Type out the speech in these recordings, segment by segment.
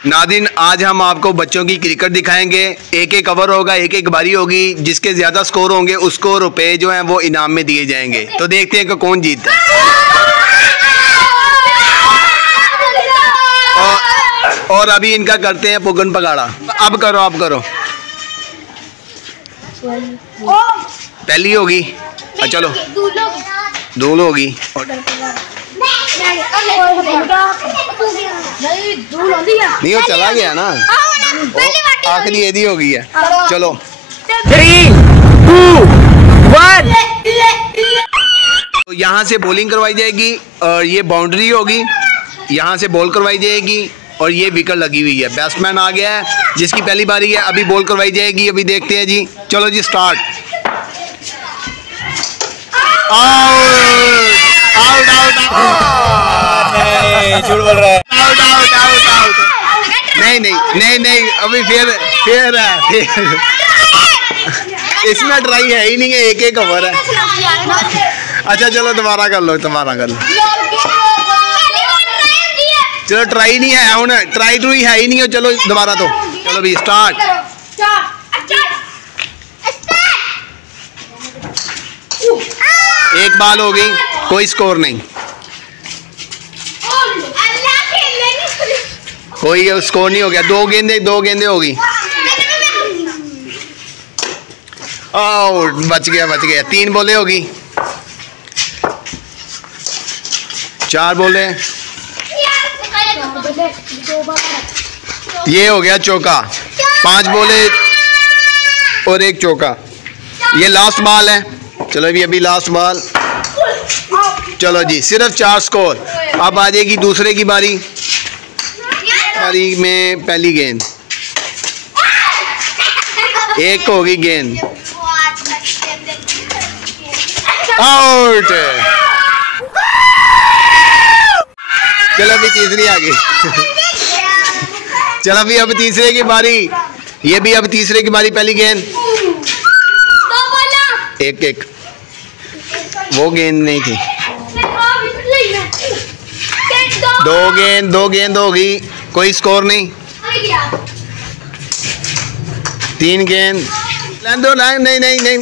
नादिन, आज हम आपको बच्चों की क्रिकेट दिखाएंगे। एक एक ओवर होगा, एक एक बारी होगी। जिसके ज्यादा स्कोर होंगे उसको रुपए जो हैं वो इनाम में दिए जाएंगे। तो देखते हैं कि कौन जीतता है। और अभी इनका करते हैं पुगन पगाड़ा। अब करो, अब करो। पहली होगी, चलो धूल होगी। नहीं, वो चला गया ना, आखिरी एदी हो गई है। चलो 3, 2, 1। तो यहाँ से बॉलिंग करवाई जाएगी और ये बाउंड्री होगी। यहाँ से बॉल करवाई जाएगी और ये विकेट लगी हुई है। बैट्समैन आ गया है, जिसकी पहली बारी है। अभी बॉल करवाई जाएगी, अभी देखते हैं जी। चलो जी, स्टार्ट। आउट आउट आउट झूठ बोल रहा है। Out out out out. नहीं नहीं नहीं नहीं, अभी फिर है। इसमें ट्राई है ही नहीं है, एक एक ओवर है। अच्छा चलो दोबारा कर लो, दोबारा कर लो। चलो ट्राई नहीं है, हूँ ट्राई टू ही है ही नहीं है। चलो दोबारा तो चलो भी स्टार्ट। एक बाल हो गई, कोई स्कोर नहीं, कोई स्कोर नहीं हो गया। दो गेंदे होगी। आउट, बच गया। 3 बॉलें होगी, 4 बॉलें। ये हो गया चौका। 5 बॉलें और 1 चौका। ये लास्ट बॉल है। चलो अभी लास्ट बॉल। चलो जी, सिर्फ 4 स्कोर। अब आ जाएगी दूसरे की बारी में। पहली गेंद, एक होगी गेंद, आउट। चलो अभी तीसरी आ गई। चलो अभी अब तीसरे की बारी। ये भी अब तीसरे की बारी। पहली गेंद, एक। वो गेंद नहीं थी। 2 गेंद होगी, कोई स्कोर नहीं। 3 गेंद, नहीं।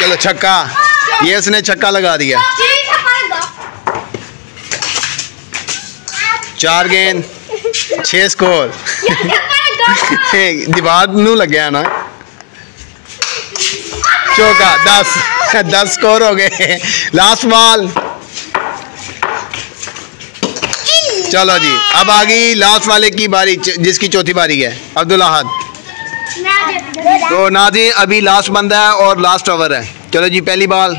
चलो छक्का, ये उसने छक्का लगा दिया। 4 गेंद, 6 स्कोर। दीवार नू लग गया ना। चौका, 10 स्कोर हो गए। Last ball. चलो जी, अब आ गई लास्ट वाले की बारी, जिसकी चौथी बारी है। अब्दुल अहद। तो नाज़रीन, अभी लास्ट बंदा है और लास्ट ओवर है। चलो जी, पहली बॉल।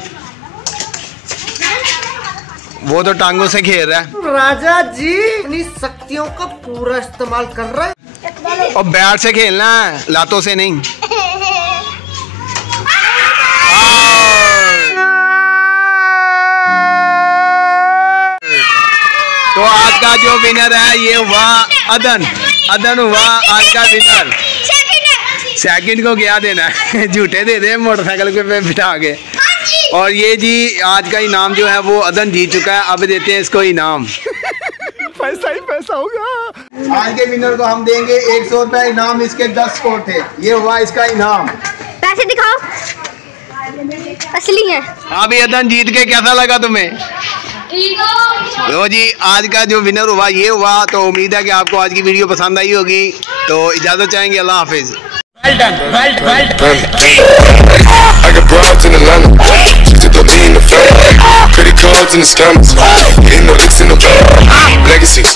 वो तो टांगों से खेल रहा है। राजा जी अपनी शक्तियों का पूरा इस्तेमाल कर रहा है। और बैट से खेलना है, लातों से नहीं। तो आज का जो विनर है ये हुआ अदन हुआ आज का विनर। सेकंड को क्या देना है, झूठे दे दे मोटरसाइकिल पे बिठा के। और ये जी आज का इनाम जो है वो अदन जीत चुका है। अब देते हैं इसको इनाम। पैसा ही पैसा होगा। आज के विनर को हम देंगे 100 रुपए इनाम। इसके 10 स्कोर थे। ये हुआ इसका इनाम। पैसे दिखाओ, असली है। अभी अदन जीत के कैसा लगा तुम्हें? तो जी आज का जो विनर हुआ ये हुआ। तो उम्मीद है कि आपको आज की वीडियो पसंद आई होगी। तो इजाजत चाहेंगे, अल्लाह हाफिज। I got broads in Atlanta, just to lean the family. Credit cards in the scammers, hitting the licks in the legacies.